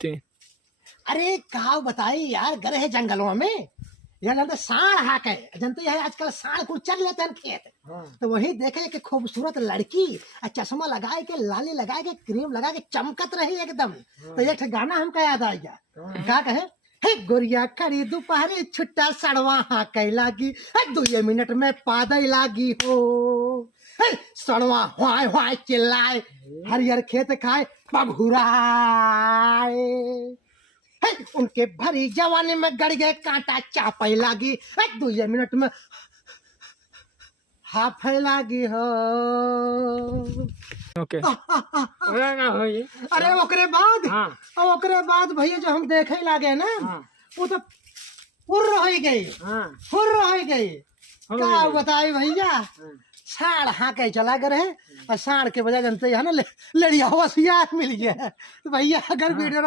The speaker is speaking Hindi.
तीन। अरे का बताई यार, गए है जंगलों में, यहाँ जानते साढ़ हाके, जानते है आजकल साढ़ कुछ चल लेते हैं खेत। तो वही देखे कि खूबसूरत लड़की चश्मा लगाए के, लाली लगाए के, क्रीम लगा के चमकत रही एकदम। तो एक गाना हमका याद आ गया, क्या कहे, हे गोरिया खड़ी दोपहरी छुट्टा सड़वा हाके लागी, 2 मिनट में पादई लागी हो, हे सड़वा हुआए हुआए चिल्लाए, हरियर खेत खाए पघुराए, है उनके भरी जवानी में गड़ गए कांटा चापे लागी, 2 मिनट में हाफे लागी हो। ओके। अरे ओकरे बाद भैया जो हम देखे लागे ना, वो तो फुर्र हो गई, फुर्र हो गई। क्या बताई भैया, साढ़ हाके चला गए रहे, और साढ़ के बजाय जानते है ना लड़िया हुआ मिल गया। तो भैया अगर वीडियो